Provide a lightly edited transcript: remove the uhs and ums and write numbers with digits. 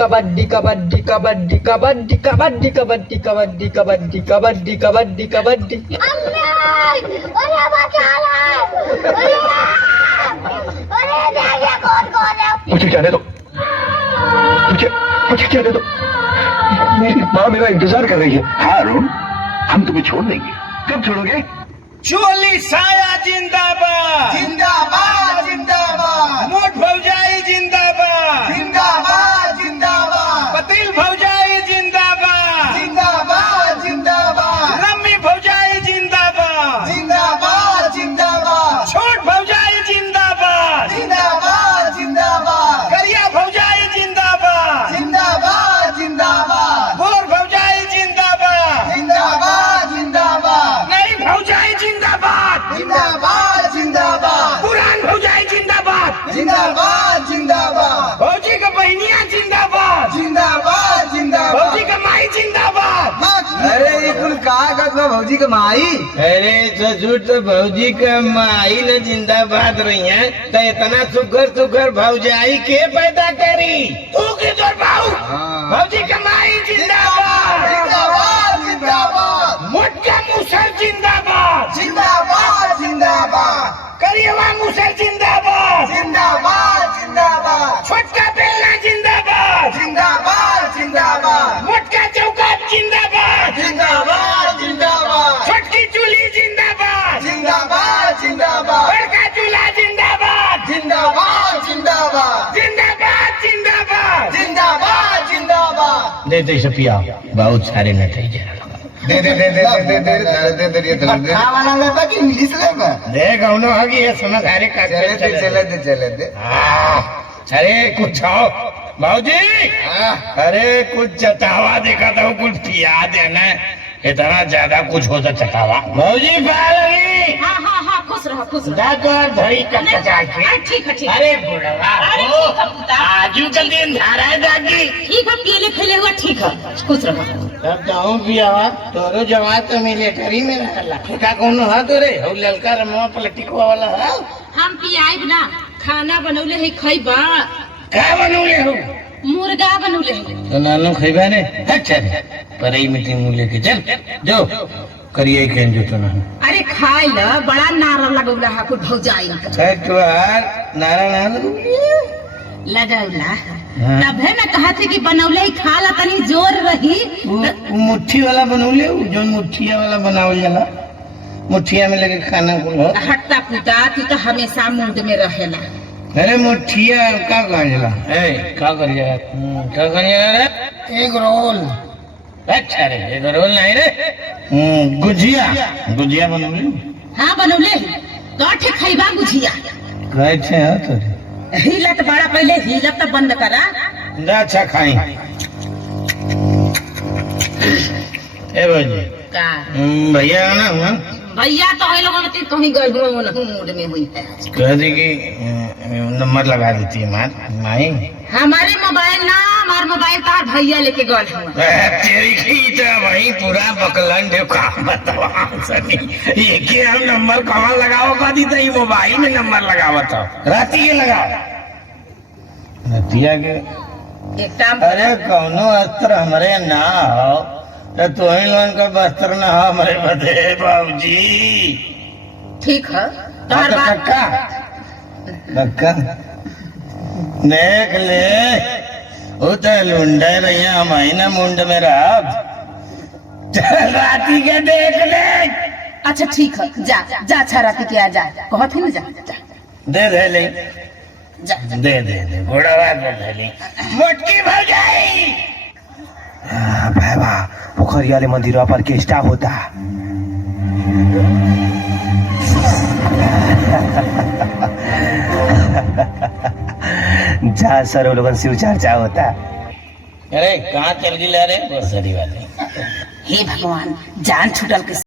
कबड्डी कबड्डी कबड्डी कबड्डी कबड्डी कबड्डी कबड्डी कबड्डी कबड्डी कबड्डी कबड्डी। मुझे जाने दो, मुझे जाने दो। मेरी माँ मेरा इंतजार कर रही है। हाँ अरुण, हम तुम्हें छोड़ देंगे। कब छोड़ोगे? चोली साया जिंदाबाद जिंदाबाद जिंदाबाद मोट भौजाई जिंदाबाद जिंदाबाद जिंदाबाद पतील भौजाई जिंदाबाद जिंदाबाद जिंदाबाद लम्मी भौजाई जिंदाबाद जिंदाबाद जिंदाबाद छोट भौजाई जिंदाबाद जिंदाबाद जिंदाबाद करिया भौजाई जिंदाबाद जिंदाबाद जिंदाबाद गोर भौजाई जिंदाबाद जिंदाबाद जिंदाबाद नई भौजाई जिंदाबाद जिंदाबाद जिंदाबाद पुरान भौजाई जिंदाबाद जिंदाबाद जिंदाबाद भौजी का बहनिया जिंदाबाद जिंदाबाद जिंदाबाद भौजी का माई जिंदाबाद। अरे ये कुल कहा का भौजी का माई। अरे ससुर तो भौजी का माई न जिंदाबाद रही है तो इतना सुगर सुगर भौजाई के पैदा करी तू किधर भाऊ भौजी का माई जिंदाबाद जिंदाबाद जिंदाबाद मोटका मुसर जिंदाबाद जिंदाबाद जिंदाबाद करियवा मुसर जिंदाबाद जिंदाबाद जिंदाबाद छोटका बेलना जिंदाबाद जिंदाबाद जिंदाबाद मोटका चौका जिंदाबाद जिंदाबाद जिंदाबाद छोटकी चूल्ही जिंदाबाद जिंदाबाद जिंदाबाद बड़का चूल्हा जिंदाबाद जिंदाबाद जिंदाबाद जिंदाबाद जिंदाबाद जिंदाबाद जिंदाबाद। दे दे सपिया बहुत सारे न થઈ જાય दे दे दे दे दे दे दे दे दे दे वाला लेता कि इंग्लिश लेता? दे गौनो हगी है समझ अरे का चले दे अरे कुछ आओ बाबूजी अरे कुछ चटावा देखा था कुछ पिया देना इतना ज्यादा कुछ हो तो चटावा बाबूजी बालगी हाँ हाँ हाँ खुश रहो खुश रहो। दाकर धड़ी का चटा के ठीक है ठीक है। अरे बुढ़वा अरे ठीक है पुता। आजू का दिन धारा है दागी ठीक है पीले खेले हुआ ठीक है खुश रहो। तब जाऊं पियावा तोरो जवान तो मिलिटरी में रहला ठेका कोनो हा तोरे हो ललका रमवा पलटिकवा वाला है हम पियाइब ना खाना बनौले है खइबा का बनौले हो मुर्गा बनौले है। तो नानो खइबा ने अच्छा रे परई मिट्टी मुंह लेके चल जो करिए केन जो तो ना अरे खाई ल बड़ा नारा लगौला है कुल भौजाई एक बार नारायण लगौला तब है मैं कहा थे कि बनौले ही खा ला तनी जोर रही मुट्ठी वाला बनौले जो मुट्ठिया वाला बनावल जाला मुट्ठिया में लगे खाना को हटता पुता तू तो हमेशा मूड में रहेला। अरे मुट्ठिया का कर जाला ए का कर जाला क्या कर जाला रे एक रोल अच्छा रे एक रोल नहीं रे गुजिया गुजिया बनौले हाँ बनौले तो ठीक खइबा गुजिया कैसे है तो हिलत बड़ा पहले हिलत तो बंद करा अच्छा खाई ए भाई का भैया ना हुआ भैया तो है लोगों ने कहीं गए मूड में हुई है। कह दी कि नंबर लगा देती है माई हमारे मोबाइल ना हमारे मोबाइल तार भैया लेके गए हुआ तेरी की तो वही पूरा बकलन दे का बतावा सनी ये के हम नंबर कहाँ लगाओ का दी तो मोबाइल में नंबर लगावा था राती के लगा रतिया के एक टाइम अरे कौनो अस्त्र हमारे ना हो तो ही लोगन का वस्त्र ना हो हमारे बदे बाबूजी ठीक है तार बात धक्का देख ले वो तो लुंडे रहिया हमारी ना मुंड में रहा चल राती के देख ले अच्छा ठीक है जा जा अच्छा राती के आ जा कहत है ना जा जा दे ले जा दे घोड़ा दे ले मोटकी भौजाई बाबा पोखरियाले मंदिर पर केष्टा होता जहाँ सर लोगन शिव चर्चा होता। अरे कहाँ चल गई रे बस सही बात है हे भगवान जान छूटल के